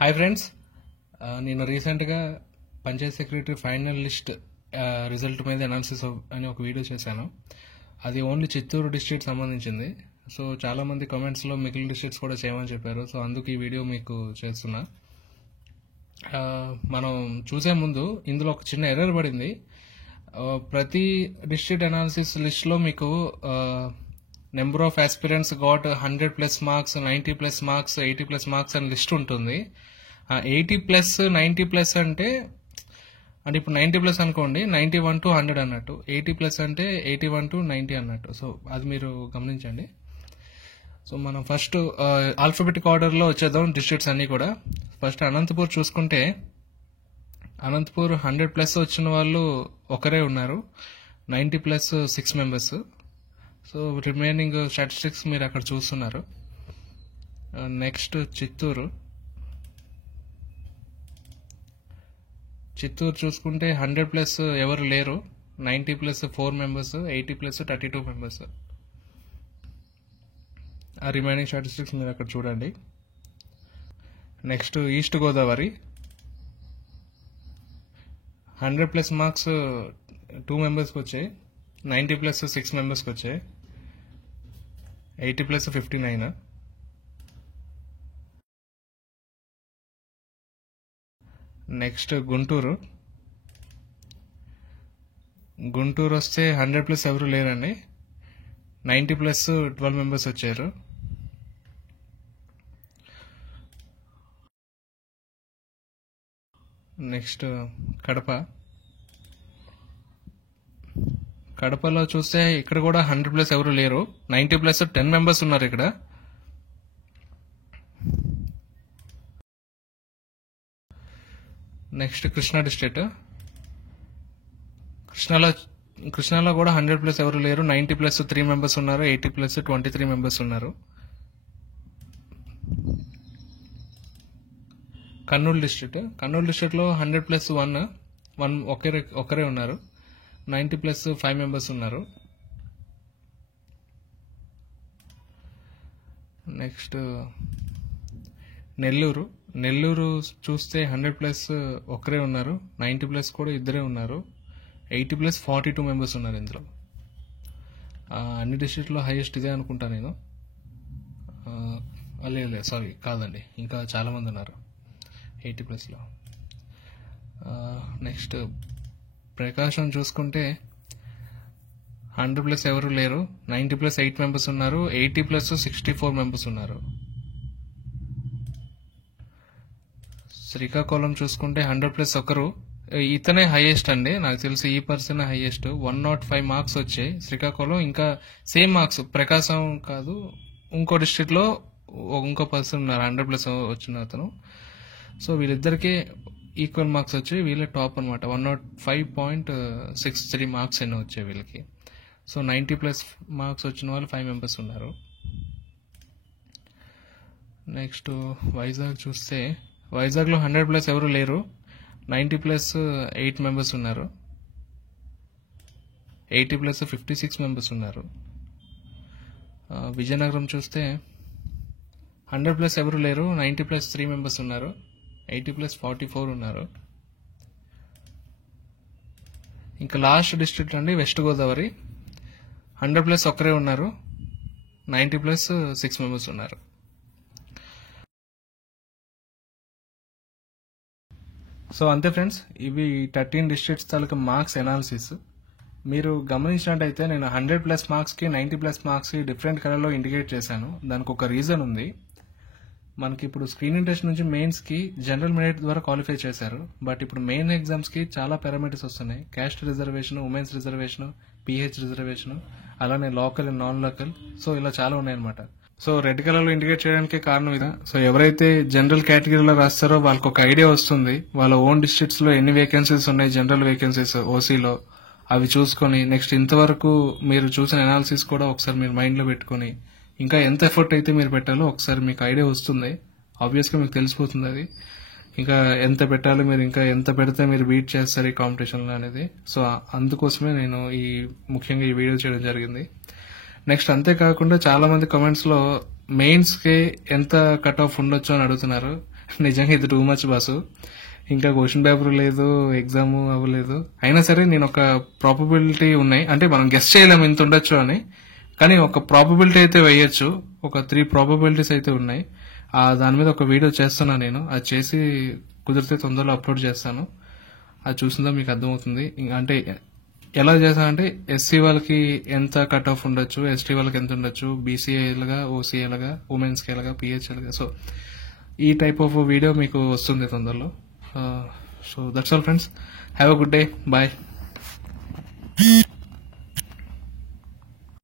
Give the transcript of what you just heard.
Hi friends, నేను రీసెంట్గా Panchayat secretary final list result మీద అనాలిసిస్ అని ఒక వీడియో చేశాను. అది ఓన్లీ చిత్తూరు డిస్ట్రిక్ట్ సంబంధించింది. సో చాలామంది కామెంట్స్లో మిగిలిన డిస్ట్రిక్ట్స్ కూడా చేయమని చెప్పారు. సో అందుకు ఈ వీడియో మీకు చేస్తున్నా. మనం చూసే ముందు ఇందులో ఒక చిన్న ఎర్రర్ పడింది. ప్రతి డిస్ట్రిక్ట్ అనాలిసిస్ లిస్ట్లో మీకు number of aspirants got 100+ marks, 90+ marks, 80+ marks అని లిస్ట్ ఉంటుంది. 80+, 90+ అంటే ఇప్పుడు 90+ అనుకోండి, 91 to 100 అన్నట్టు. 80+ అంటే 81 to 90 అన్నట్టు. సో అది మీరు గమనించండి. సో మనం ఫస్ట్ ఆల్ఫాబెటిక్ ఆర్డర్లో వచ్చేద్దాం డిస్ట్రిక్ట్స్ అన్నీ కూడా. ఫస్ట్ అనంతపూర్ చూసుకుంటే, అనంతపూర్ 100+ వచ్చిన వాళ్ళు ఒకరే ఉన్నారు, 90+ 6 మెంబర్స్. సో రిమైనింగ్ స్టాటిస్టిక్స్ మీరు అక్కడ చూస్తున్నారు. నెక్స్ట్ చిత్తూరు చూసుకుంటే 100+ ఎవరు లేరు, 90+ 4 మెంబర్స్, 80+ 32 మెంబర్స్. ఆ రిమైనింగ్ స్టాటిస్టిక్స్ మీరు అక్కడ చూడండి. నెక్స్ట్ ఈస్ట్ గోదావరి 100+ మార్క్స్ 2 మెంబర్స్కి వచ్చాయి, 90+ 6 మెంబర్స్కి వచ్చాయి, 80+ 59. నెక్స్ట్ గుంటూరు వస్తే 100+ ఎవరు లేరండి, 90+ 12 మెంబర్స్ వచ్చారు. నెక్స్ట్ కడపలో చూస్తే ఇక్కడ కూడా 100+ ఎవరు లేరు, 90+ 10 మెంబర్స్ ఉన్నారు ఇక్కడ. నెక్స్ట్ కృష్ణా డిస్ట్రిక్ట్, కృష్ణాలో కూడా 100+ ఎవరు లేరు, 90+ 3 మెంబర్స్ ఉన్నారు, 80+ 23 మెంబర్స్ ఉన్నారు. కర్నూలు డిస్ట్రిక్ట్లో 100+ 1 ఒకరే ఉన్నారు, 90+ 5 మెంబర్స్ ఉన్నారు. నెక్స్ట్ నెల్లూరు చూస్తే 100+ ఒకరే ఉన్నారు, 90+ కూడా ఇద్దరే ఉన్నారు, 80+ 42 మెంబర్స్ ఉన్నారు ఇందులో. అన్ని డిస్ట్రిక్ట్లో హైయెస్ట్ ఇదే అనుకుంటా నేను. లేదు సారీ, కాదండి, ఇంకా చాలామంది ఉన్నారు 80+లో. నెక్స్ట్ ప్రకాశం చూసుకుంటే 100+ ఎవరు లేరు, 90+ 8 మెంబర్స్ ఉన్నారు, 80+ 64 మెంబర్స్ ఉన్నారు. శ్రీకాకుళం చూసుకుంటే 100+ ఒకరు, ఇతనే హైయెస్ట్ అండి, నాకు తెలిసి ఈ పర్సన్ హైయెస్ట్, 105 మార్క్స్ వచ్చాయి శ్రీకాకుళం. ఇంకా సేమ్ మార్క్స్ ప్రకాశం కాదు, ఇంకో డిస్ట్రిక్ట్లో ఇంకో పర్సన్ ఉన్నారు 100+ వచ్చిన అతను. సో వీళ్ళిద్దరికీ ఈక్వల్ మార్క్స్ వచ్చాయి, వీళ్ళే టాప్ అనమాట. 105.63 మార్క్స్ ఎన్నో వచ్చాయి వీళ్ళకి. సో 90+ మార్క్స్ వచ్చిన వాళ్ళు 5 మెంబర్స్ ఉన్నారు. నెక్స్ట్ వైజాగ్ చూస్తే, వైజాగ్లో 100+ ఎవరు లేరు, 90+ 8 మెంబర్స్ ఉన్నారు, 80+ 56 మెంబర్స్ ఉన్నారు. విజయనగరం చూస్తే 100+ ఎవరు లేరు, 90+ 3 మెంబర్స్ ఉన్నారు, 80+ 44 ఉన్నారు. ఇంకా లాస్ట్ డిస్ట్రిక్ట్ అండి వెస్ట్ గోదావరి, 100+ ఒకరే ఉన్నారు, 90+ 6 మెంబర్స్ ఉన్నారు. సో అంతే ఫ్రెండ్స్, ఇవి 13 డిస్ట్రిక్ట్స్ తాలూకా మార్క్స్ అనాలిసిస్. మీరు గమనించినట్టయితే నేను 100+ మార్క్స్కి 90+ మార్క్స్కి డిఫరెంట్ కలర్లో ఇండికేట్ చేశాను. దానికి ఒక రీజన్ ఉంది. మనకి ఇప్పుడు స్క్రీనింగ్ టెస్ట్ నుంచి మెయిన్స్కి జనరల్ మెరిట్ ద్వారా క్వాలిఫై చేశారు. బట్ ఇప్పుడు మెయిన్ ఎగ్జామ్స్కి చాలా పారామీటర్స్ వస్తున్నాయి. Caste reservation, women's reservation, PH reservation, అలానే local and non local. So ఇలా చాలా ఉన్నాయన్నమాట. సో రెడ్ కలర్లో ఇండికేట్ చేయడానికి కారణం ఇదా. సో ఎవరైతే జనరల్ కేటగిరీలో రాస్తారో వాళ్ళకి ఒక ఐడియా వస్తుంది, వాళ్ళ ఓన్ డిస్ట్రిక్ట్స్లో ఎన్ని వేకెన్సీస్ ఉన్నాయి, జనరల్ వేకెన్సీస్ ఓసీలో, అవి చూసుకొని నెక్స్ట్ ఇంతవరకు మీరు చూసిన అనాలిసిస్ కూడా ఒకసారి మీరు మైండ్లో పెట్టుకొని ఇంకా ఎంత ఎఫర్ట్ అయితే మీరు పెట్టాలో ఒకసారి మీకు ఐడియా వస్తుంది. ఆబ్వియస్గా మీకు తెలిసిపోతుంది అది, ఇంకా ఎంత పెట్టాలో, మీరు ఇంకా ఎంత పెడితే మీరు బీట్ చేస్తారు ఈ కాంపిటీషన్లో అనేది. సో అందుకోసమే నేను ముఖ్యంగా ఈ వీడియో చేయడం జరిగింది. నెక్స్ట్ అంతేకాకుండా చాలా మంది కామెంట్స్లో మెయిన్స్కి ఎంత కట్ ఆఫ్ ఉండొచ్చు అని అడుగుతున్నారు. నిజంగా ఇది టూ మచ్ బాసు. ఇంకా క్వశ్చన్ పేపర్ లేదు, ఎగ్జామ్ అవ్వలేదు, అయినా సరే నేను ఒక ప్రాబబిలిటీ ఉన్నాయి, అంటే మనం గెస్ట్ చేయలేము ఇంత ఉండొచ్చు అని, కానీ ఒక ప్రాబబిలిటీ అయితే వేయొచ్చు. ఒక 3 ప్రాబబిలిటీస్ అయితే ఉన్నాయి. దాని మీద ఒక వీడియో చేస్తున్నాను నేను. అది చేసి కుదిరితే తొందరలో అప్లోడ్ చేస్తాను. అది చూసిందా మీకు అర్థమవుతుంది. అంటే ఎలా చేశానంటే ఎస్సీ వాళ్ళకి ఎంత కట్ ఆఫ్ ఉండొచ్చు, ఎస్టీ వాళ్ళకి ఎంత ఉండొచ్చు, బీసీఏలుగా, ఓసీఏలుగా, ఉమెన్స్ కేలుగా, పిహెచ్ఎల్గా. సో ఈ టైప్ ఆఫ్ వీడియో మీకు వస్తుంది తొందరలో. So that's all friends, have a good day, bye.